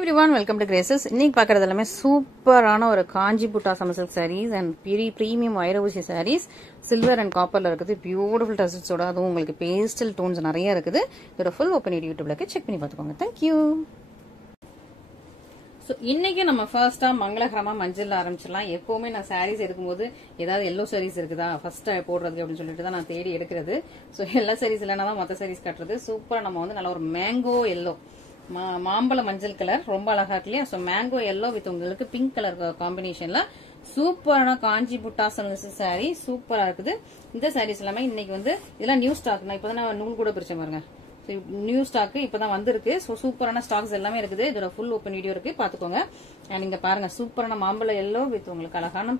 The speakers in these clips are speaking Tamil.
everyone, welcome to Graces. இன்னைக்கு பார்க்கறது எல்லாமே சூப்பரான ஒரு காஞ்சி புட்டா சமசல் sarees and premium Vairaoosi sarees silver and copperல இருக்குது. பியூட்டிஃபுல் டசல்ஸோட அதுவும் உங்களுக்கு பேஸ்டல் டோன்ஸ் நிறைய இருக்குது. இதோட ஃபுல் ஓப்பன் யூடியூப்ல செக் பண்ணி பார்த்துக்கோங்க. Thank you. ஸோ இன்னைக்கு நம்ம ஃபர்ஸ்டா மங்களகரமா மஞ்சள் ஆரம்பிச்சிடலாம். எப்பவுமே நான் சாரீஸ் எடுக்கும்போது ஏதாவது எல்லோ சாரீஸ் இருக்குதா ஃபர்ஸ்ட் போடுறது அப்படின்னு சொல்லிட்டு தான் நான் தேடி எடுக்கிறது. ஸோ எல்லா சாரீஸ் இல்லைன்னா தான் மற்ற சாரீஸ் கட்டுறது. சூப்பரா நம்ம வந்து நல்ல ஒரு மேங்கோ எல்லோ மாம்பழ மஞ்சள் கலர் ரொம்ப அழகா இருக்கு இல்லையா. ஸோ மேங்கோ எல்லோ வித் உங்களுக்கு பிங்க் கலர் காம்பினேஷன்ல சூப்பரான காஞ்சி புட்டா சாரி சூப்பரா இருக்குது. இந்த சாரீஸ் எல்லாமே இன்னைக்கு வந்து இதெல்லாம் நியூ ஸ்டாக். நான் இப்பதான் நான் நூல் கூட பிரிச்சேன் பாருங்க. நியூ ஸ்டாக் இப்பதான் வந்திருக்கு. ஸோ சூப்பரான ஸ்டாக்ஸ் எல்லாமே இருக்குது. இதோட ஃபுல் ஓப்பன் வீடியோ இருக்கு, பாத்துக்கோங்க. அண்ட் இங்க பாருங்க சூப்பரான மாம்பழ எல்லோ வித் உங்களுக்கு அழகான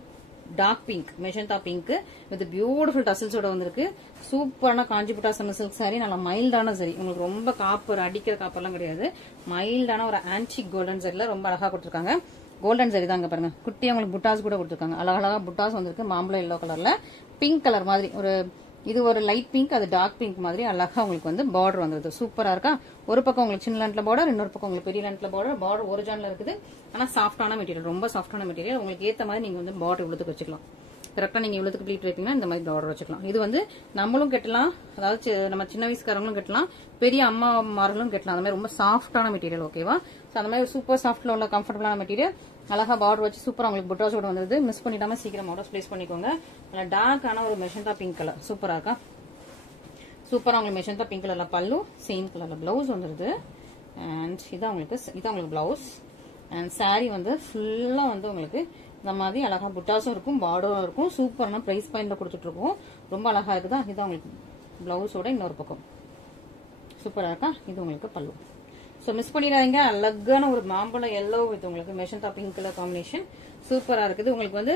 dark pink magenta pink with beautiful டசல்ஸோட வந்திருக்கு. சூப்பரான காஞ்சிபுட்டா சில்க் சாரி, நல்லா மைல்டான சரி, உங்களுக்கு ரொம்ப காப்பர் அடிக்கிற காப்பர்லாம் கிடையாது. மைல்டான ஒரு ஆன்டிக் கோல்டன் சரில ரொம்ப அழகா கொடுத்துருக்காங்க. கோல்டன் சரி தாங்க பாருங்க. குட்டியா உங்களுக்கு புட்டாஸ் கூட கொடுத்துருக்காங்க. அழகழகா புட்டாஸ் வந்திருக்கு. மாம்பழம் எல்லோ கலர்ல பிங்க் கலர் மாதிரி ஒரு இது ஒரு லைட் பிங்க், அது டார்க் பிங்க் மாதிரி அழகா உங்களுக்கு வந்து பார்டர் வந்தது. சூப்பரா இருக்கா. ஒரு பக்கம் உங்களுக்கு சின்ன லென்த்ல பார்டர், இன்னொரு பக்கம் உங்களுக்கு பெரிய லென்த்ல பார்டர் ஒரு ஜான்ல இருக்குது. ஆனா சாஃப்டான மெட்டீரியல், ரொம்ப சாஃப்டான மெட்டீரியல். உங்களுக்கு ஏத்த மாதிரி நீங்க வந்து பார்டர் இவ்வளவுக்கு வச்சுக்கலாம். கரெக்டா நீங்க இவ்வளவுக்கு ப்ளீட் வைப்பீங்கன்னா இந்த மாதிரி பார்டர் வச்சுக்கலாம். இது வந்து நம்மளும் கட்டலாம், அதாவது நம்ம சின்ன வயசுக்காரங்களும் கட்டலாம், பெரிய அம்மாமார்களும் கட்டலாம். அந்த மாதிரி ரொம்ப சாஃப்டான மெட்டீரியல். ஓகேவா. அந்த மாதிரி சூப்பர் சாஃப்ட்ல உள்ள கம்ஃபர்டபுளான மெட்டீரியல். அழகா பார்டர் வச்சு சூப்பரா உங்களுக்கு புட்டாஸோட வந்தது. மிஸ் பண்ணிடாம சீக்கிரம் ஆர்டர்ஸ் பிளேஸ் பண்ணிக்கோங்க. நல்ல டார்க்கான ஒரு மெஜந்தா பிங்க் கலர் சூப்பரா இருக்கா. சூப்பரா உங்களுக்கு மெஜந்தா பிங்க் கலர்ல பல்லு, சேம் கலர்ல பிளவுஸ் வந்துருது. அண்ட் இதான் உங்களுக்கு பிளவுஸ். அண்ட் சாரி வந்து ஃபுல்லா வந்து உங்களுக்கு இந்த மாதிரி அழகா புட்டாஸும் இருக்கும், பார்டரும் இருக்கும். சூப்பரான பிரைஸ் பாயிண்ட்ல கொடுத்துட்டு இருக்கோம். ரொம்ப அழகா இருக்குதா. இதான் உங்களுக்கு பிளவுஸோட இன்னொரு பக்கம் சூப்பரா இருக்கா. இது உங்களுக்கு பல்லு. ஸோ மிஸ் பண்ணிடாதீங்க. அழகான ஒரு மாம்பழம் எல்லோ வித் உங்களுக்கு மெஜந்தா பிங்க் கலர் காம்பினேஷன் சூப்பரா இருக்குது. உங்களுக்கு வந்து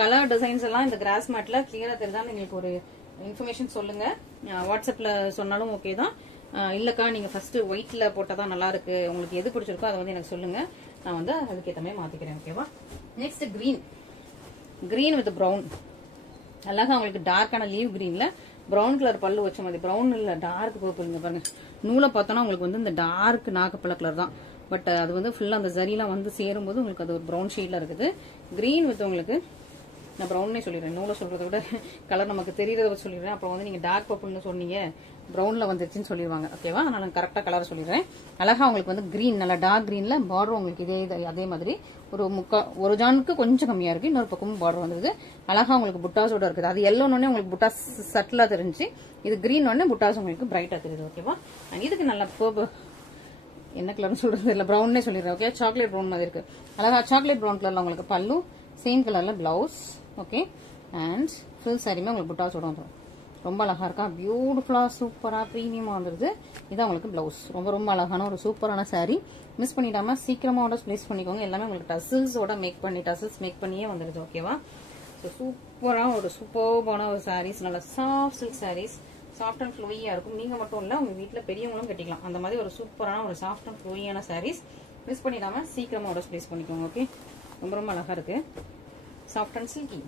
கலர் டிசைன்ஸ் எல்லாம் இந்த கிராஸ் மேட்ல கிளியரா தெரியுதா உங்களுக்கு ஒரு இன்ஃபர்மேஷன் சொல்லுங்க. வாட்ஸ்அப்ல சொன்னாலும் ஓகே தான். இல்லக்கா நீங்க ஃபர்ஸ்ட் ஒயிட்ல போட்டாதான் நல்லா இருக்கு, உங்களுக்கு எது பிடிச்சிருக்கோ அதை வந்து எனக்கு சொல்லுங்க. நான் வந்து அதுக்கு ஏற்ற மாதிரி மாத்திக்கிறேன். ஓகேவா. Next green with brown. அழகா உங்களுக்கு டார்க்கான லீவ் கிரீன்ல ப்ரௌன் கலர் பல்லு வச்ச மாதிரி. ப்ரௌன் இல்ல டார்க் பர்பிள் பாருங்க. நூலை பார்த்தோன்னா உங்களுக்கு வந்து இந்த டார்க் நாகப்பழ கலர் தான். பட் அது வந்து ஃபுல்லா அந்த ஜரியெல்லாம் வந்து சேரும் போது உங்களுக்கு அது ஒரு ப்ரௌன் ஷேட்ல இருக்குது. கிரீன் வித் உங்களுக்கு நான் ப்ரௌன்னே சொல்லிடுறேன். நூலை சொல்றதை விட கலர் நமக்கு தெரியறத வச்சு சொல்லிடுறேன். அப்புறம் வந்து நீங்க டார்க் பர்பிள்னு சொன்னீங்க, ப்ரௌன்ல வந்துருச்சுன்னு சொல்லிடுவாங்க. ஓகேவா. அதனால நான் கரெக்டா கலர் சொல்லிடுறேன். அழகா உங்களுக்கு வந்து கிரீன் நல்ல டார்க் கிரீன்ல பார்டர் உங்களுக்கு அதே மாதிரி ஒரு ஜானுக்கு கொஞ்சம் கம்மியா இருக்கு. இன்னொரு பக்கமும் பார்டர் வந்தது. அழகா உங்களுக்கு புட்டாஸோட இருக்குது. அது எல்லோன்னு உங்களுக்கு புட்டாஸ் சட்டிலா தெரிஞ்சு, இது கிரீன் ஒன்னு புட்டாஸ் உங்களுக்கு பிரைட்டா தெரியுது. ஓகேவா. இதுக்கு நல்ல என்ன கலர்னு சொல்றது இல்ல, ப்ரௌன்னே சொல்லிடுறேன். ஓகே. சாக்லேட் ப்ரௌன் மாதிரி இருக்கு. அழகா சாக்லேட் ப்ரௌன் கலர்ல உங்களுக்கு பல்லு, சேம் கலர்ல பிளவுஸ். ஓகே. அண்ட் ஃபுல் சாரியுமே உங்களுக்கு புட்டாஸோட வந்துடும். ரொம்ப அழகா இருக்கா. பியூட்டிஃபுல்லா சூப்பரா பிரீமியமா வந்துருது. இதான் உங்களுக்கு பிளவுஸ். ரொம்ப ரொம்ப அழகான ஒரு சூப்பரான சாரி. மிஸ் பண்ணிடாம சீக்கிரமா ஆர்டர்ஸ் பிளேஸ் பண்ணிக்கோங்க. எல்லாமே உங்களுக்கு டசல்ஸோட டசல்ஸ் மேக் பண்ணியே வந்துருது. ஓகேவா. ஸோ சூப்பரா ஒரு சூப்பர்பான ஒரு சாரீஸ், நல்ல soft silk saris, soft and ஃப்ளோயியா இருக்கும். நீங்க மட்டும் இல்ல, உங்க வீட்டுல பெரியவங்களும் கட்டிக்கலாம். அந்த மாதிரி ஒரு சூப்பரான ஒரு சாஃப்ட் அண்ட் ஃப்ளோயியான சாரீஸ். மிஸ் பண்ணிடாம சீக்கிரமா ஆர்டர்ஸ் பிளேஸ் பண்ணிக்கோங்க. ஓகே. ரொம்ப ரொம்ப அழகா இருக்கு. Soft and silky.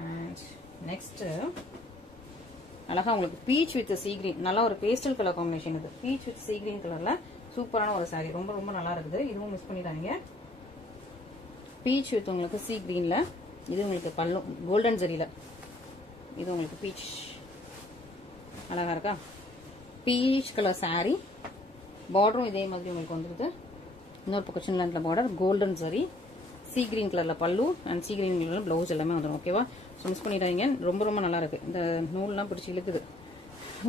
And next அழகா உங்களுக்கு பீச் வித் சீ கிரீன், நல்லா ஒரு பேஸ்டல் கலர் காம்பினேஷன். இது பீச் வித் சீ கிரீன் கலர்ல சூப்பரான ஒரு சாரி. ரொம்ப ரொம்ப நல்லா இருக்குது. இதுவும் மிஸ் பண்ணிடாதீங்க. பீச் வித் உங்களுக்கு சீ கிரீன்ல, இது உங்களுக்கு பல்லும் கோல்டன் ஜரியில, இது உங்களுக்கு பீச் அழகா இருக்கா. Peach colour sari. பார்டரும் இதே மாதிரி உங்களுக்கு வந்துருது. இன்னொரு பக்கம் சின்ன லென்த்ல border, golden zari, sea green கலர்ல பல்லு அண்ட் சீ கிரீன் கலர்ல பிளவுஸ் எல்லாமே வந்துடும். ஓகேவா. ஸோ மிஸ் பண்ணிடாதீங்க. ரொம்ப ரொம்ப நல்லா இருக்கு. இந்த நூல்லாம் பிடிச்சி இழுக்குது.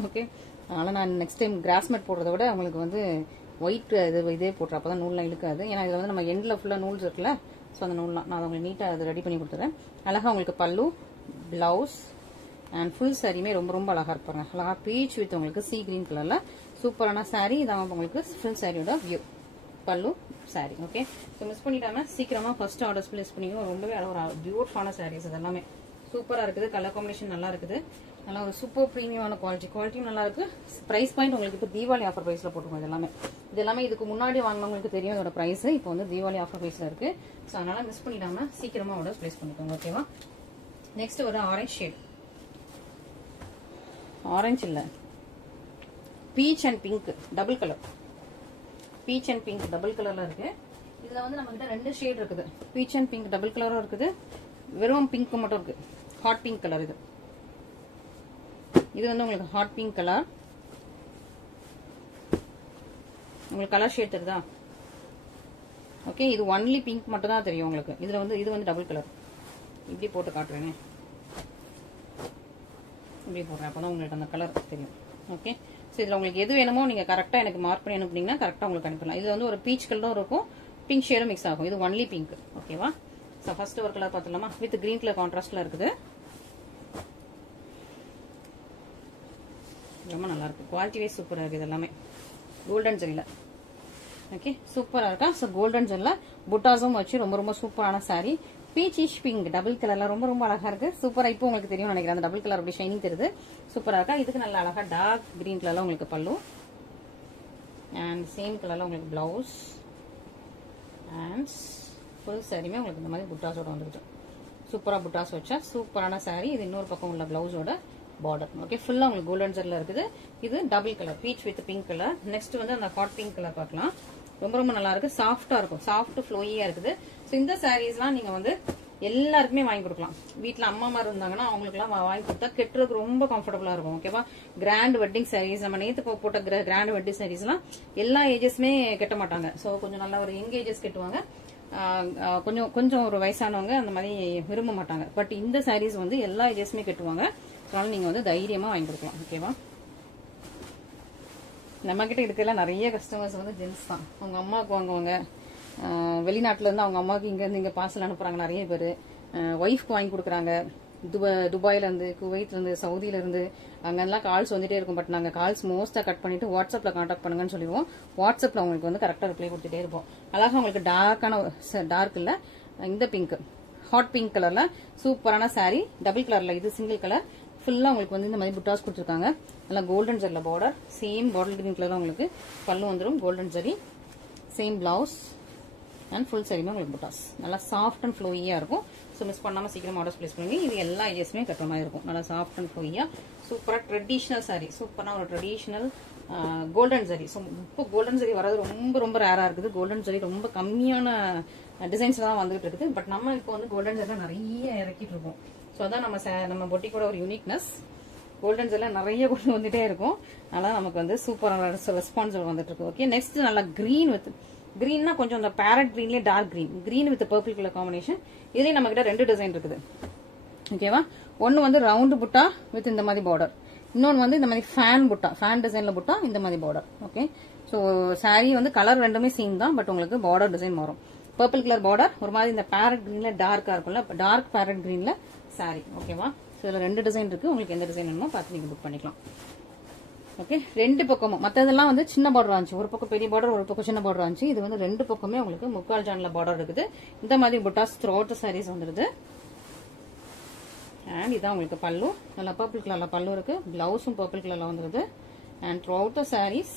ஓகே. அதனால நான் நெக்ஸ்ட் டைம் கிராஸ் மேட் போடுறத விட உங்களுக்கு வந்து ஒயிட் இதே போட்டுற, அப்பதான் நூல்லாம் இழுக்காது. ஏன்னா இதுல வந்து நம்ம எண்ட்ல ஃபுல்லா நூல்ஸ் இருக்குல்ல. ஸோ அந்த நூல்லாம் நான் உங்களுக்கு நீட்டா அதை ரெடி பண்ணி கொடுத்துறேன். அழகா உங்களுக்கு பல்லு, பிளவுஸ் அண்ட் ஃபுல் சாரியுமே ரொம்ப ரொம்ப அழகா இருப்பாங்க. அழகா பீச் வித் உங்களுக்கு சீ கிரீன் கலர்ல சூப்பரான சாரி. இதான் உங்களுக்கு ஃபுல் சாரியோட வியூ, பல்லு சாரி. ஓகே. ஸோ மிஸ் பண்ணிட்டாம சீக்கிரமா ஃபர்ஸ்ட் ஆர்டர்ஸ் பிளேஸ் பண்ணிக்கோ. ரொம்பவே ஒரு பியூட்டிஃபுல்லான சாரீஸ். இது எல்லாமே சூப்பரா இருக்குது. கலர் காம்பினேஷன் நல்லா இருக்குது. நல்லா ஒரு சூப்பர் பிரீமியமான குவாலிட்டியும் நல்லா இருக்கு. பிரைஸ் பாயிண்ட் உங்களுக்கு இப்போ தீபாவளி ஆஃபர் பிரைஸ்ல போட்டுருக்கோம். இது எல்லாமே இதுக்கு முன்னாடி வாங்கினவங்களுக்கு தெரியும் இதோட பிரைஸ். இப்போ வந்து தீபாவளி ஆஃபர் பிரைஸ்ல இருக்கு. ஸோ அதனால மிஸ் பண்ணிடாம சீக்கிரமா ஆர்டர்ஸ் பிளேஸ் பண்ணிக்கோங்க. ஓகேவா. நெக்ஸ்ட் ஒரு ஆரஞ்சு ஷேட். ஆரஞ்சு இல்ல, beach and pink double colour. Beach and pink double கலர்ல இருக்கு. இதுல வந்து நம்ம கிட்ட 2 ஷேட் இருக்குது. பீச் அண்ட் பிங்க் டபுள் கலரும் இருக்குது, வெறும் பிங்க் மட்டும் இருக்கு. ஹாட் பிங்க் கலர் இது. இது வந்து உங்களுக்கு ஹாட் பிங்க் கலர். உங்களுக்கு கலர் ஷேட் தெரியுதா? ஓகே, இது ஒன்லி பிங்க் மட்டும் தான் தெரியும் உங்களுக்கு. இதுல வந்து இது வந்து டபுள் கலர். இப்படி போட்டு காட்டுறேன், இப்படி போடுறேன், அப்பதான் உங்களுக்கு அந்த கலர் தெரியும். ஓகே, ஸோ இதுல உங்களுக்கு எது வேணுமோ நீங்க கரெக்டா எனக்கு மார்க் பண்ணி அனுப்புனீங்கன்னா கரெக்டா உங்களுக்கு அனுப்பலாம். இது வந்து ஒரு பீச் கலரும் இருக்கும், பிங்க் ஷேடும் மிக்ஸ் ஆகும். இது ஒன்லி பிங்க். ஓகேவா? ஸோ ஃபர்ஸ்ட் ஒரு கலர் பார்த்துலாமா? வித் கிரீன் கலர் கான்ட்ராஸ்ட்ல இருக்குது. ரொம்ப நல்லா இருக்கு, குவாலிட்டி வைஸ் சூப்பரா இருக்கு. இது எல்லாமே கோல்டன் ஜெல்ல. ஓகே, சூப்பரா இருக்கா? ஸோ கோல்டன் ஜெல்ல புட்டாஸும் வச்சு ரொம்ப ரொம்ப சூப்பரான சாரி. பீச்சிஷ் பிங்க் டபுள் கலர்ல ரொம்ப ரொம்ப அழகா இருக்கு. சூப்பரா இப்போ உங்களுக்கு தெரியும் நினைக்கிறேன், அந்த டபுள் கலர் அப்படி ஷைனிங் தெரியுது. சூப்பரா இருக்கா? இதுக்கு நல்ல அழகா டார்க் கிரீன் கலர்ல உங்களுக்கு பல்லு அண்ட் சேம் கலர்ல உங்களுக்கு பிளவுஸ் அண்ட் ஃபுல் சாரியுமே உங்களுக்கு இந்த மாதிரி புட்டாஸோட வந்துருக்கு. சூப்பரா புட்டாஸ் வச்சா சூப்பரான சாரி. இது இன்னொரு பக்கம் உள்ள பிளவுஸோட பார்டர். ஓகே, ஃபுல்லா உங்களுக்கு கோல்டன் ஜெல்ல இருக்குது. இது double colour beach with pink colour. Next வந்து அந்த ஹாட் பிங்க் கலர் பார்க்கலாம். ரொம்ப ரொம்ப நல்லா இருக்கு, சாஃப்டா இருக்கும், சாஃப்ட் ஃப்ளோயியா இருக்குது. ஸோ இந்த சாரீஸ்லாம் நீங்க வந்து எல்லாருக்குமே வாங்கி கொடுக்கலாம். வீட்டுல அம்மா மாதிரி இருந்தாங்கன்னா அவங்களுக்கு எல்லாம் வாங்கி கொடுத்தா கெட்டுறதுக்கு ரொம்ப கம்ஃபர்டபுளா இருக்கும். ஓகேவா? கிராண்ட் வெட்டிங் சாரீஸ், நம்ம நேத்து போட்ட கிராண்ட் வெட்டிங் சாரீஸ் எல்லாம் எல்லா ஏஜஸ்மே கெட்ட மாட்டாங்க. ஸோ கொஞ்சம் நல்லா ஒரு யங் ஏஜஸ் கெட்டுவாங்க, கொஞ்சம் கொஞ்சம் ஒரு வயசானவங்க அந்த மாதிரி விரும்ப மாட்டாங்க. பட் இந்த சாரீஸ் வந்து எல்லா ஏஜஸ்மே கெட்டுவாங்க. அதனால நீங்க வந்து தைரியமா வாங்கி கொடுக்கலாம். ஓகேவா? நம்ம கிட்ட இருக்கிற நிறைய கஸ்டமர்ஸ் வந்து ஜென்ஸ் தான். அவங்க அம்மாவுக்கு வாங்குவாங்க, வெளிநாட்டுல இருந்து அவங்க அம்மாவுக்கு இங்க இருந்து இங்க பார்சல் அனுப்புறாங்க நிறைய பேர். ஒய்ஃப்க்கு வாங்கி கொடுக்குறாங்க. துபாயில இருந்து, குவைத்ல இருந்து, சவுதியில இருந்து அங்கெல்லாம் கால்ஸ் வந்துட்டே இருக்கும். பட் நாங்க கால்ஸ் மோஸ்டா கட் பண்ணிட்டு வாட்ஸ்அப்ல கான்டாக்ட் பண்ணுங்கன்னு சொல்லிடுவோம். வாட்ஸ்அப்ல உங்களுக்கு வந்து கரெக்டா ரிப்ளை கொடுத்துட்டே இருப்போம். அழகா உங்களுக்கு டார்க் இல்ல, இந்த பிங்க் ஹாட் பிங்க் கலர்ல சூப்பரான சாரி. டபுள் கலர்ல இது சிங்கிள் கலர். ஃபுல்லா உங்களுக்கு வந்து இந்த மாதிரி புட்டாஸ் கொடுத்துருக்காங்க. நல்லா கோல்டன் ஜெல்ல பார்டர், சேம் பாட்டில் கிரீன் கலர்ல உங்களுக்கு பல்லு வந்துடும். Golden zari, same blouse and full சாரியுமே உங்களுக்கு புட்டாஸ். நல்லா சாஃப்ட் அண்ட் ஃப்ளோயியா இருக்கும். ஸோ மிஸ் பண்ணாம சீக்கிரம் ஆர்டர்ஸ் பிளேஸ் பண்ணுங்க. இது எல்லா ஏஜஸ்மே கட்டுற மாதிரி இருக்கும். நல்லா சாஃப்ட் அண்ட் ஃப்ளோயியா சூப்பரா ட்ரெடிஷனல் சாரி. சூப்பரான ஒரு ட்ரெடிஷனல் கோல்டன் ஜெரி. ஸோ இப்போ கோல்டன் ஜெரி வர்றது ரொம்ப ரொம்ப ரேரா இருக்குது. கோல்டன் ஜெரி ரொம்ப கம்மியான டிசைன்ஸ்ல தான் வந்துட்டு இருக்குது. பட் நம்ம இப்போ வந்து கோல்டன் ஜெரி நிறைய இறக்கிட்டு இருக்கோம். ஸோ அதான் நம்ம பொட்டிக்கோட ஒரு யூனிக்னஸ். கோல்டன் ஜெல்ல நிறைய கொண்டு வந்துட்டே இருக்கும். அதனால நமக்கு வந்து சூப்பரான ரெஸ்பான்ஸ் வந்துட்டு இருக்கு. ஓகே, நெக்ஸ்ட் நல்லா கிரீன் வித் கிரீன்னா கொஞ்சம் அந்த பேரட் கிரீன்லேயே dark green, green with purple colour combination. இதுலயும் நம்ம கிட்ட 2 டிசைன் இருக்குது. ஓகேவா? ஒன்னு வந்து ரவுண்ட் புட்டா வித் இந்த மாதிரி பார்டர், இன்னொன்னு வந்து இந்த மாதிரி ஃபேன் புட்டா, ஃபேன் டிசைன்ல புட்டா இந்த மாதிரி பார்டர். ஓகே, ஸோ சாரி வந்து கலர் ரெண்டுமே சேம் தான், பட் உங்களுக்கு பார்டர் டிசைன் மாறும். பர்பிள் கலர் பார்டர், ஒரு மாதிரி இந்த பேரட் கிரீன்ல டார்க்கா இருக்கும்ல, டார்க் பேரட் கிரீன்ல சாரி. ஓகேவா? ஸோ இதுல 2 டிசைன் இருக்கு. உங்களுக்கு எந்த டிசைன் வேணுமோ பார்த்து நீங்க புக் பண்ணிக்கலாம். ஓகே, 2 பக்கமும் மற்றதெல்லாம் வந்து சின்ன பார்டர் ஆச்சு, ஒரு பக்கம் பெரிய பார்டர், ஒரு பக்கம் சின்ன பார்டர் ஆச்சு. இது வந்து 2 பக்கமே உங்களுக்கு முக்கால் ஜான்ல பார்டர் இருக்குது. இந்த மாதிரி புட்டாஸ் த்ரூ அவுட் சாரீஸ் வந்துருது. அண்ட் இதான் உங்களுக்கு பல்லு, நல்லா பர்பிள் கலர்ல பல்லு இருக்கு. பிளவுஸும் பர்பிள் கலர்ல வந்துருது. அண்ட் த்ரூ அவுட் சாரீஸ்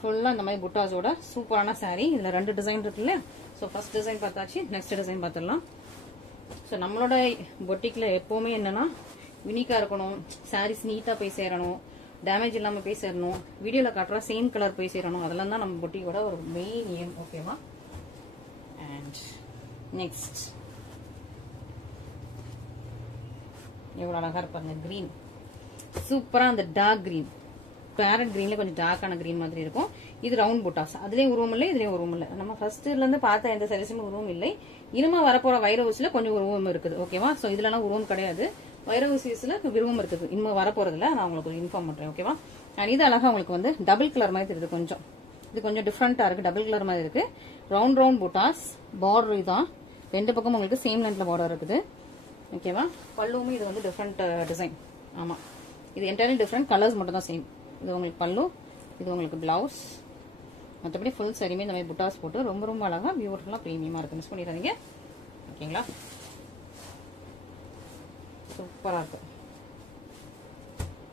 ஃபுல்லா இந்த மாதிரி புட்டாஸோட சூப்பரான சாரி. இதுல 2 டிசைன் இருக்கு இல்லையா? ஸோ ஃபர்ஸ்ட் டிசைன் பார்த்தாச்சு, நெக்ஸ்ட் டிசைன் பார்த்துடலாம். ஸோ நம்மளோட பொட்டிக்ல எப்பவுமே என்னன்னா யூனிக்கா இருக்கணும், சாரீஸ் நீட்டா போய் சேரணும், டேமேஜ் இல்லாம போய் சேரணும், வீடியோல காட்டுற சேம் கலர் போய் சேரணும். அதெல்லாம் தான் நம்ம பொட்டிக்கோட ஒரு மெயின் எய்ம். ஓகேவா? அண்ட் நெக்ஸ்ட் எவ்வளவு அழகா இருப்பாங்க கிரீன். சூப்பரா அந்த டார்க் கிரீன், பேரட் கிரீன்ல கொஞ்சம் டார்க்கான கிரீன் மாதிரி இருக்கும். இது ரவுண்ட் புட்டாஸ், அதுலயும் உருவம் இல்லை, இதுலயும் உருவம் இல்லை. நம்ம ஃபர்ஸ்ட்ல இருந்து பார்த்த எந்த சாரீஸுமே உருவம் இல்லை. இனிமே வரப்போற வைரவூசில கொஞ்சம் உருவம் இருக்குது. ஓகேவா? சோ இதுலலாம் உருவம் கிடையாது. வைரவூசிஸ்ல விருவம் இருக்குது. இனிமே வரப்போறதுல நான் உங்களுக்கு இன்ஃபார்ம் பண்றேன். ஓகேவா? அண்ட் இது அழகா உங்களுக்கு வந்து டபுள் கலர் மாதிரி தெரியுது. கொஞ்சம் இது கொஞ்சம் டிஃப்ரெண்டா இருக்கு, டபுள் கலர் மாதிரி இருக்கு. ரவுண்ட் ரவுண்ட் புட்டாஸ், பார்டர் இதான் 2 பக்கம் உங்களுக்கு சேம் லென்த்ல பார்டர் இருக்குது. ஓகேவா? பல்லுமே இது வந்து டிஃப்ரெண்ட் டிசைன். ஆமா, இது என்டையர்லி டிஃப்ரெண்ட், கலர்ஸ் மட்டும் தான் சேம். இது உங்களுக்கு பல்லு, இது உங்களுக்கு பிளவுஸ். மற்றபடி ஃபுல் சாரியுமே இந்த மாதிரி புட்டாஸ் போட்டு ரொம்ப ரொம்ப அழகா பியூட்டிஃபுல்லா பிரீமியமா இருக்கு. மிஸ் பண்ணிடாதீங்க. ஓகேங்களா? சூப்பரா இருக்கு,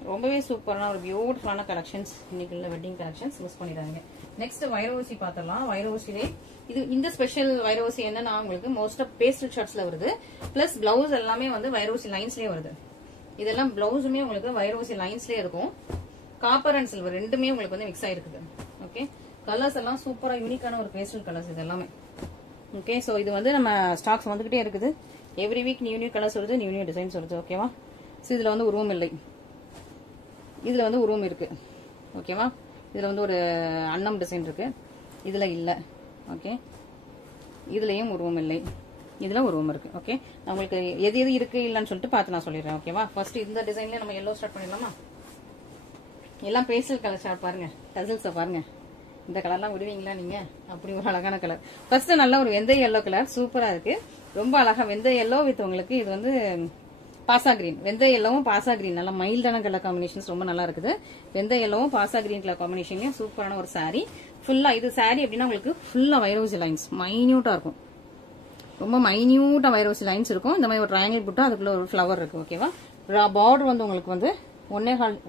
ரொம்பவே சூப்பரான ஒரு பியூட்டிஃபுல்லான கலெக்ஷன்ஸ் இன்னைக்கு உள்ள வெட்டிங் கலெக்ஷன்ஸ். மிஸ் பண்ணிடாதீங்க. நெக்ஸ்ட் வைரவூசி பாத்திரலாம். வைரவூசிலே இது இந்த ஸ்பெஷல் வைரவூசி என்னன்னா உங்களுக்கு மோஸ்ட் ஆஃப் பேஸ்டல் ஷார்ட்ஸ்ல வருது. பிளஸ் பிளவுஸ் எல்லாமே வந்து வைரவூசி லைன்ஸ்லயே வருது. இதெல்லாம் பிளவுஸுமே உங்களுக்கு வைரவூசி லைன்ஸ்லயே இருக்கும். காப்பர் அண்ட் சில்வர் ரெண்டுமே உங்களுக்கு வந்து மிக்ஸ் ஆயிருக்குது. ஓகே, கலர்ஸ் எல்லாம் சூப்பரா யூனிக்கான ஒரு பேஸ்டல் கலர்ஸ் இது எல்லாமே. ஓகே, சோ இது வந்து நம்ம ஸ்டாக்ஸ் வந்துகிட்டே இருக்குது. எவ்ரி வீக் நியூ கலர்ஸ் வருது, நியூ டிசைன்ஸ் வருது. ஓகேவா? சோ இதுல வந்து உருவம் இல்லை, இதுல வந்து உருவம் இருக்கு. ஓகேவா? இதுல வந்து ஒரு அன்னம் டிசைன் இருக்கு, இதுல இல்ல. ஓகே, இதுலயும் உருவம் இல்லை, இதுல உருவம் இருக்கு. ஓகே, உங்களுக்கு எது எது இருக்கு இல்லன்னு சொல்லிட்டு பார்த்து நான் சொல்லிடுறேன். ஓகேவா? ஃபர்ஸ்ட் இந்த டிசைன்ல நம்ம எல்லோ ஸ்டார்ட் பண்ணிடலாமா? எல்லாம் பேஸ்டல் கலர் ஸ்டார்ட் பாருங்க, டசல்ஸை பாருங்க. இந்த கலர்லாம் விடுவீங்களா நீங்க? அப்படி ஒரு அழகான கலர். ஃபர்ஸ்ட் நல்ல ஒரு வெந்தய எல்லோ கலர் சூப்பரா இருக்கு, ரொம்ப அழகா. வெந்தய எல்லோ வித் உங்களுக்கு இது வந்து பாசா கிரீன். வெந்தய எல்லோவும் பாசா கிரீன் நல்லா மைல்டான கலர் காம்பினேஷன்ஸ் ரொம்ப நல்லா இருக்குது. வெந்தய எல்லோவும் பாசா கிரீன் கலர் காம்பினேஷன்லயும் சூப்பரான ஒரு சாரி. ஃபுல்லா இது சாரி எப்படின்னா உங்களுக்கு ஃபுல்லா வைரோசி லைன்ஸ் மைன்யூட்டா இருக்கும், ரொம்ப மைன்யூட்டா வைரோசி லைன்ஸ் இருக்கும். இந்த மாதிரி ஒரு ட்ரையாங்கிள் புட்டா அதுக்குள்ள ஒரு ஃபிளவர் இருக்கு. ஓகேவா? பார்டர் வந்து உங்களுக்கு வந்து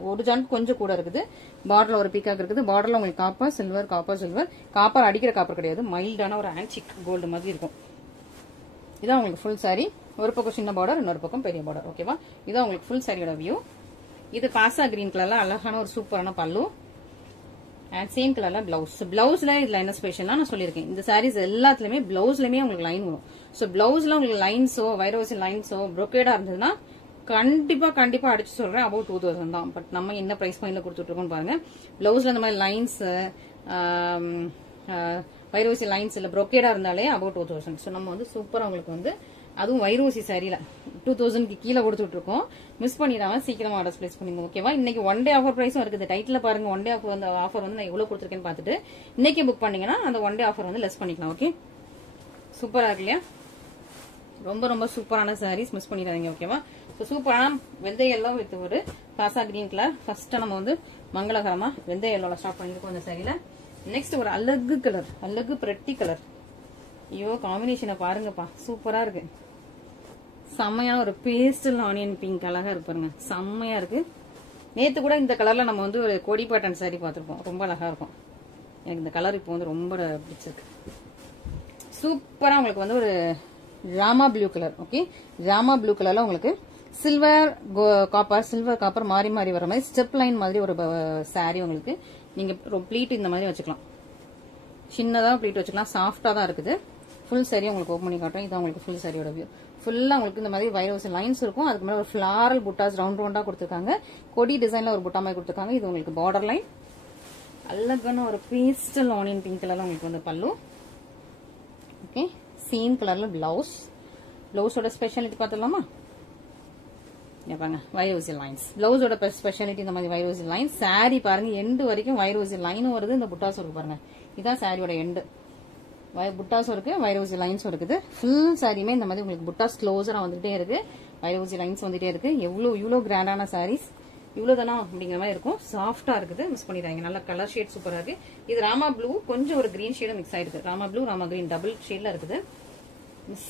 ஒரு ஜான் கொஞ்சம் கூட இருக்குது. பார்டர்ல ஒரு பீக்காக் இருக்குது. பார்டர்ல உங்களுக்கு copper silver, copper silver. Copper அடிக்கிற காப்பர் கிடையாது, மைல்டான ஒரு ஆன்டிக் கோல்டு மாதிரி இருக்கும். இதான் உங்களுக்கு ஃபுல் சாரி. ஒரு பக்கம் சின்ன பார்டர், இன்னொரு பக்கம் பெரிய பார்டர். ஓகேவா? இதான் உங்களுக்கு ஃபுல் சாரியோட வியூ. இது பாசா கிரீன் கலர்ல அழகான ஒரு சூப்பரான பல்லு அண்ட் சேம் கலர்ல பிளவுஸ். பிளவுஸ்ல இதுல என்ன ஸ்பெஷல்னா நான் சொல்லியிருக்கேன், இந்த சாரீஸ் எல்லாத்துலயுமே பிளவுஸ்லயுமே உங்களுக்கு லைன் வரும். சோ பிளவுஸ்ல உங்களுக்கு லைன்ஸோ வைரோசி லைன்ஸோ ப்ரோக்கேடா இருந்ததுன்னா கண்டிப்பா அடிச்சு சொல்றேன் அபவுட் 2000 தான். பட் நம்ம என்ன பிரைஸ் பாயிண்ட்ல கொடுத்துட்டு இருக்கோம் பாருங்க. பிளவுஸ்ல இந்த மாதிரி லைன்ஸ் வைரோசி லைன்ஸ் இல்ல ப்ரோக்கேடா இருந்தாலே அபவுட் 2000. சோ நம்ம வந்து சூப்பரா உங்களுக்கு வந்து அதுவும் வைரோசி சாரியில 2000க்கு கீழே கொடுத்துட்டு இருக்கோம். மிஸ் பண்ணிடாம சீக்கிரமா ஆர்டர் பிளேஸ் பண்ணுங்க. ஓகேவா? இன்னைக்கு ஒன் டே ஆஃபர் பிரைஸும் இருக்குது. டைட்டில் பாருங்க, ஒன் டே ஆஃபர் வந்து ஆஃபர் வந்து நான் எவ்வளவு கொடுத்துருக்கேன்னு பார்த்துட்டு இன்னைக்கு புக் பண்ணீங்கன்னா அந்த ஒன் டே ஆஃபர் வந்து லெஸ் பண்ணிக்கலாம். ஓகே, சூப்பரா இருக்கு இல்லையா? ரொம்ப ரொம்ப சூப்பரான சாரீஸ், மிஸ் பண்ணிடாதீங்க. ஓகேவா? சூப்பரான வெந்தய எல்லோ வித் ஒரு பாசா கிரீன் கலர். ஃபர்ஸ்ட் நம்ம வந்து மங்களகரமா வெந்தய எல்லோல ஸ்டார்ட் பண்ணிருக்கோம் இந்த சாரியில. நெக்ஸ்ட் ஒரு அழகு கலர், அழகு பிரெட்டி கலர். ஐயோ காம்பினேஷனை பாருங்கப்பா, சூப்பரா இருக்கு. செம்மையான ஒரு பேஸ்டல் ஆனியன் பிங்க் அழகா இருக்கு பாருங்க, செம்மையா இருக்கு. நேத்து கூட இந்த கலர்ல நம்ம வந்து ஒரு கொடி பேட்டர்ன் சாரி பார்த்திருப்போம், ரொம்ப அழகா இருக்கும். எனக்கு இந்த கலர் இப்போ வந்து ரொம்ப பிடிச்சிருக்கு. சூப்பரா உங்களுக்கு வந்து ஒரு Rama blue colour. Okay, Rama blue கலர்ல உங்களுக்கு சில்வர் காப்பர் சில்வர் காப்பர் மாறி மாறி வர மாதிரி ஸ்டெப் லைன் மாதிரி ஒரு சாரி. உங்களுக்கு நீங்க ப்ளீட் இந்த மாதிரி வச்சுக்கலாம், சின்னதா ப்ளீட் வச்சுக்கலாம், சாஃப்டா தான் இருக்குது. ஃபுல் சாரி உங்களுக்கு ஓப்பன் பண்ணி காட்டுறேன். இதான் உங்களுக்கு ஃபுல் சாரியோட வியூ. ஃபுல்லா உங்களுக்கு இந்த மாதிரி வைரோசி லைன்ஸ் இருக்கும். அதுக்கு மேல ஒரு ஃபிளாரல் புட்டாஸ் ரவுண்ட் ரவுண்டா கொடுத்துருக்காங்க. கொடி டிசைன்ல ஒரு புட்டா மாதிரி கொடுத்துருக்காங்க. இது உங்களுக்கு பார்டர் லைன். அழகான ஒரு பேஸ்டல் ஆனியன் பிங்க் கலர்ல உங்களுக்கு வந்து பல்லு. ஓகே, சேம் கலர்ல பிளவுஸ். பிளவுஸோட ஸ்பெஷாலிட்டி பார்த்துடலாமா? பாருங்க, வைரோசி லைன்ஸ். பிளவுஸோட ஸ்பெஷாலிட்டி இந்த மாதிரி வைரோசி லைன்ஸ். சாரி பாருங்க எண்டு வரைக்கும் வைரோசி லைனும் வருது, இந்த புட்டாஸ் இருக்கு பாருங்க. இதான் சாரியோட எண்டு. புட்டாஸும் இருக்கு, வைரோசி லைன்ஸும் இருக்குது. ஃபுல் சாரியுமே இந்த மாதிரி உங்களுக்கு புட்டாஸ் க்ளோஸரா வந்துட்டே இருக்கு, வைரோசி லைன்ஸ் வந்துட்டே இருக்கு. இவ்வளவு கிராண்டான சாரீஸ் இவ்வளவுதானா அப்படிங்கிற மாதிரி இருக்கும். சாஃப்டா இருக்குது, மிஸ் பண்ணிடாங்க. நல்ல கலர் ஷேட் சூப்பரா இருக்கு. இது ராமா ப்ளூ கொஞ்சம் ஒரு கிரீன் ஷேடும் மிக்ஸ் ஆயிருக்கு. Rama blue Rama green double ஷேட்ல இருக்குது. மிஸ்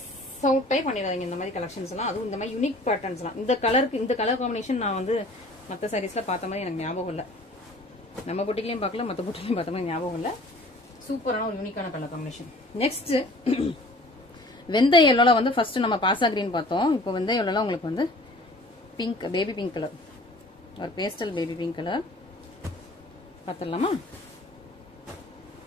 அவுட்டே பண்ணிடாதீங்க இந்த மாதிரி கலெக்ஷன்ஸ் எல்லாம். அதுவும் இந்த மாதிரி யூனிக் பேட்டர்ன்ஸ் எல்லாம். இந்த கலர் காம்பினேஷன் நான் வந்து மற்ற சாரீஸ்ல பார்த்த மாதிரி எனக்கு ஞாபகம் இல்ல. நம்ம பொட்டிலையும் பார்க்கல, மற்ற பொட்டிலையும் பார்த்த மாதிரி ஞாபகம் இல்ல. சூப்பரான ஒரு யூனிக்கான கலர் காம்பினேஷன். நெக்ஸ்ட் வெந்தய எல்லோல வந்து ஃபர்ஸ்ட் நம்ம பாசா கிரீன் பார்த்தோம். இப்போ வெந்தய எல்லோல உங்களுக்கு வந்து பிங்க், பேபி பிங்க் கலர், ஒரு பேஸ்டல் பேபி பிங்க் கலர் பார்த்துடலாமா?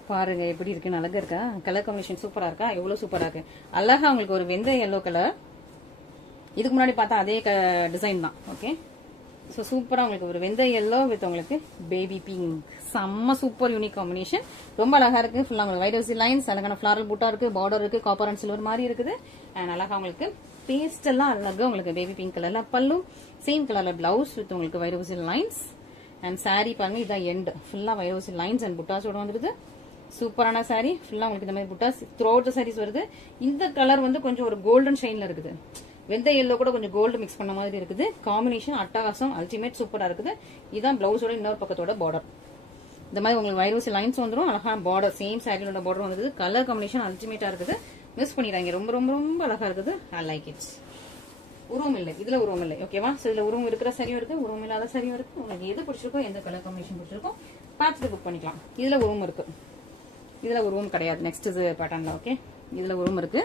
பாருங்க எப்படி இருக்கு, அழகா இருக்கா? கலர் காம்பினேஷன் சூப்பரா இருக்கா? எவ்வளவு சூப்பரா இருக்கு. அழகா உங்களுக்கு ஒரு வெந்தய எல்லோ கலர். இதுக்கு முன்னாடி பார்த்தா அதே டிசைன் தான். ஓகே, சோ சூப்பரா உங்களுக்கு ஒரு வெந்தய எல்லோ வித் உங்களுக்கு பேபி பிங்க். செம்ம சூப்பர் யூனிக் காம்பினேஷன், ரொம்ப அழகா இருக்கு. ஃபுல்லா உங்களுக்கு வைரோசி லைன்ஸ், அழகான ஃபிளாரல் பூட்டா இருக்கு, பார்டர் இருக்கு, காப்பர் அண்ட் சில்வர் மாதிரி இருக்குது. அண்ட் அழகா உங்களுக்கு பேஸ்ட் எல்லாம் அழகா உங்களுக்கு பேபி பிங்க் கலர்ல பல்லு, சேம் கலர்ல பிளவுஸ் வித் உங்களுக்கு வைரோசி லைன்ஸ். அண்ட் சாரி பாருங்க, இதான் எண்ட். ஃபுல்லா வைரோசி லைன்ஸ் அண்ட் புட்டாஸோட வந்துருது. சூப்பரான சாரி. ஃபுல்லா உங்களுக்கு இந்த மாதிரி புட்டாஸ் த்ரூ அவுட் சாரீஸ் வருது. இந்த கலர் வந்து கொஞ்சம் ஒரு கோல்டன் ஷைன்ல இருக்குது. வெந்தய எல்லோ கூட கொஞ்சம் கோல்டு மிக்ஸ் பண்ண மாதிரி இருக்குது. காம்பினேஷன் அட்டகாசம், அல்டிமேட் சூப்பரா இருக்குது. இதான் பிளவுஸோட இன்னொரு பக்கத்தோட பார்டர். இந்த மாதிரி உங்களுக்கு வைரோசி லைன்ஸ் வந்துடும். அழகான பார்டர், சேம் சாரியோட பார்டர் வந்தது. கலர் காம்பினேஷன் அல்டிமேட்டா இருக்குது. மிஸ் பண்ணிடுறாங்க, ரொம்ப ரொம்ப ரொம்ப அழகா இருக்குது. I like it. உருவம் இல்லை, இதுல உருவம் இல்லை. ஓகேவா? சோ இதுல உருவம் இருக்கிற சரியும் இருக்கு, உருவம் இல்லாத சரியும் இருக்கு. உங்களுக்கு எது பிடிச்சிருக்கோ, எந்த கலர் காம்பினேஷன் பிடிச்சிருக்கோ பார்த்துட்டு புக் பண்ணிக்கலாம். இதுல உருவம் இருக்கு, இதுல உருவம் கிடையாது. நெக்ஸ்ட் பேட்டர்ன்ல. ஓகே, இதுல உருவம் இருக்கு.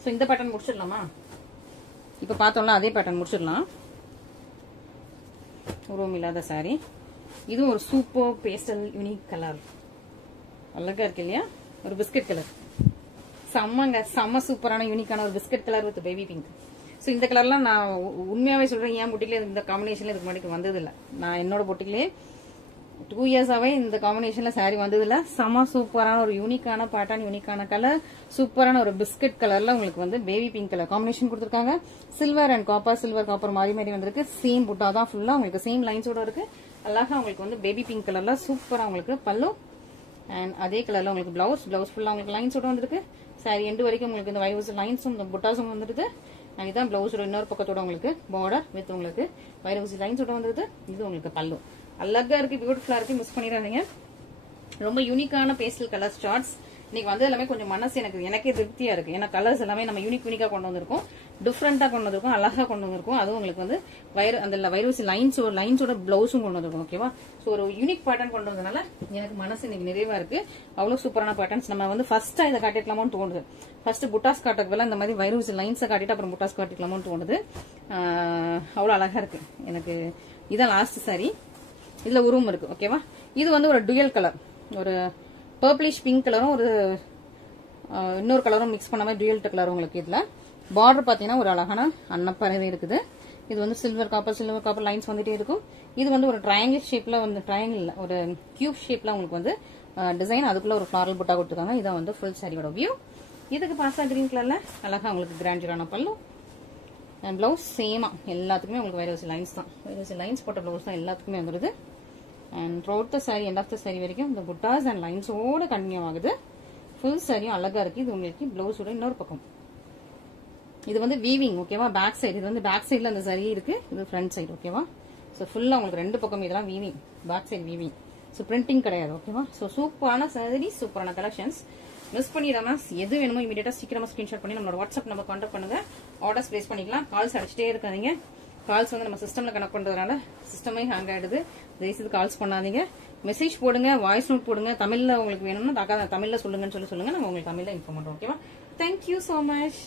சோ இந்த பேட்டர்ன் முடிச்சிடலாமா? இப்ப பார்த்தோம்ல அதே பேட்டர்ன் முடிச்சிடலாம். உருவம் இல்லாத சாரி. இதுவும் ஒரு சூப்பர் பேஸ்டல் யூனிக் கலர். அழகா இருக்கு இல்லையா? ஒரு பிஸ்கட் கலர், செம்மங்க, செம்ம சூப்பரான யூனிக்கான ஒரு biscuit colour with baby pink. So இந்த கலர்லாம் நான் உண்மையாவே சொல்றேன், என் பொட்டிலே இந்த காம்பினேஷன்ல இதுக்கு முன்னாடி வந்தது இல்லை. நான் என்னோட பொட்டிலே 2 இயர்ஸாவே இந்த காம்பினேஷன்ல சாரி வந்தது இல்ல. செம சூப்பரான ஒரு யூனிக்கான பேட்டர்ன், யூனிக்கான கலர், சூப்பரான ஒரு பிஸ்கட் கலர்ல உங்களுக்கு வந்து பேபி பிங்க் கலர் காம்பினேஷன் கொடுத்துருக்காங்க. Silver and copper, silver copper மாறி மாறி வந்திருக்கு. சேம் புட்டா தான் ஃபுல்லா உங்களுக்கு சேம் லைன்ஸோட இருக்கு. அழகா உங்களுக்கு வந்து பேபி பிங்க் கலர்ல சூப்பரா உங்களுக்கு பல்லு அண்ட் அதே கலர்ல உங்களுக்கு பிளவுஸ் ஃபுல்லா உங்களுக்கு லைன்ஸோட வந்திருக்கு. சாரி எண்டு வரைக்கும் உங்களுக்கு இந்த வைரஸ் லைன்ஸும் இந்த புட்டாஸும் வந்துருது. அண்ட் இதான் பிளவுஸோட இன்னொரு பக்கத்தோட உங்களுக்கு பார்டர் வித் உங்களுக்கு வைரஸ் லைன்ஸோட வந்துருது. இது உங்களுக்கு பல்லு. அழகா இருக்கு, பியூட்டிஃபுல்லா இருக்கு, மிஸ் பண்ணிடாதீங்க. ரொம்ப யூனிக்கான பேஸ்டல் கலர் ஷார்ட்ஸ். இன்னைக்கு வந்து எல்லாமே கொஞ்சம் மனசு எனக்கே திருப்தியா இருக்கு. ஏன்னா கலர்ஸ் எல்லாமே நம்ம யூனிக்கா கொண்டு வந்திருக்கோம், டிஃப்ரெண்டா கொண்டு வந்திருக்கோம், அழகா கொண்டு வந்திருக்கோம். அதுவும் உங்களுக்கு வந்து அந்த வைரஸ் லைன்ஸோட பிளவுஸும் கொண்டு வந்திருக்கோம். ஓகேவா? ஸோ ஒரு யூனிக் பேட்டர்ன் கொண்டு வந்ததுனால எனக்கு மனசு இன்னைக்கு நிறைவா இருக்கு. அவ்வளவு சூப்பரான பேட்டர்ன்ஸ். நம்ம வந்து ஃபர்ஸ்டா இதை காட்டிக்கலாமோன்னு தோணுது. ஃபர்ஸ்ட் புட்டாஸ் காட்டக்கு இந்த மாதிரி வைரஸ் லைன்ஸை காட்டிட்டு அப்புறம் புட்டாஸ் காட்டிக்கலாமோன்னு தோணுது. அவ்வளவு அழகா இருக்கு எனக்கு. இதான் லாஸ்ட் சாரி. இதுல உருவம் இருக்கு. ஓகேவா? இது வந்து ஒரு டுயல் கலர், ஒரு பர்பிளிஷ் பிங்க் கலரும் ஒரு இன்னொரு கலரும் மிக்ஸ் பண்ண மாதிரி டுயல் கலர் உங்களுக்கு. இதுல பார்டர் பாத்தீங்கன்னா ஒரு அழகான அன்னப்பறவை இருக்குது. இது வந்து சில்வர் காப்பர் லைன்ஸ் வந்துட்டே இருக்கும். இது வந்து ஒரு ட்ரையாங்கிள் ஷேப்ல வந்து ட்ரையாங்கிள் ஒரு கியூப் ஷேப்ல உங்களுக்கு வந்து டிசைன், அதுக்குள்ள ஒரு ஃபிளாரல் புட்டா கொடுத்துருக்காங்க. இதான் வந்து ஃபுல் சாரியோட வியூ. இதுக்கு பாசா கிரீன் கலர்ல அழகா உங்களுக்கு கிராண்டியரான பல்லு அண்ட் பிளவுஸ் சேமா எல்லாத்துக்குமே உங்களுக்கு வைரஸ் லைன்ஸ் தான். வைரஸ் லைன்ஸ் போட்ட பிளவுஸ் தான் எல்லாத்துக்குமே வந்துருது. And throughout the sari, end of the sari வரைக்கும் இந்த புட்டாஸ் அண்ட் லைன்ஸோட கண்டினியூ ஆகுது. ஃபுல் சாரியும் அழகா இருக்கு. இது உங்களுக்கு பிளவுஸோட இன்னொரு பக்கம். இது வந்து வீவிங். ஓகேவா? பேக் சைடு, இது வந்து பேக் சைடுல அந்த சாரி இருக்கு, இது ஃப்ரண்ட் சைடு. ஓகேவா? ஸோ ஃபுல்லா உங்களுக்கு ரெண்டு பக்கம் இதெல்லாம் weaving, back side weaving. So printing கிடையாது. ஓகேவா? ஸோ சூப்பரான சாரி, சூப்பரான கலெக்ஷன்ஸ். மிஸ் பண்ணிடாம எது வேணுமோ இமீடியட்டா சீக்கிரமா ஸ்கிரீன்ஷாட் பண்ணி நம்மளோட வாட்ஸ்அப் நம்பர் கான்டாக்ட் பண்ணுங்க. ஆர்டர்ஸ் பிளேஸ் பண்ணிக்கலாம். கால்ஸ் அடிச்சுட்டே இருக்காதீங்க. கால்ஸ் வந்து நம்ம சிஸ்டம்ல கனெக்ட் பண்றதுனால சிஸ்டமே ஹேங் ஆயிடுது. தயவுசெய்து கால்ஸ் பண்ணாதீங்க. மெசேஜ் போடுங்க, வாய்ஸ் நோட் போடுங்க. தமிழ்ல உங்களுக்கு வேணும்னா தமிழ்ல சொல்லுங்கன்னு சொல்லுங்க. நம்ம உங்களுக்கு தமிழ்ல இன்ஃபார்ம் பண்றோம். ஓகேவா? Thank you so much.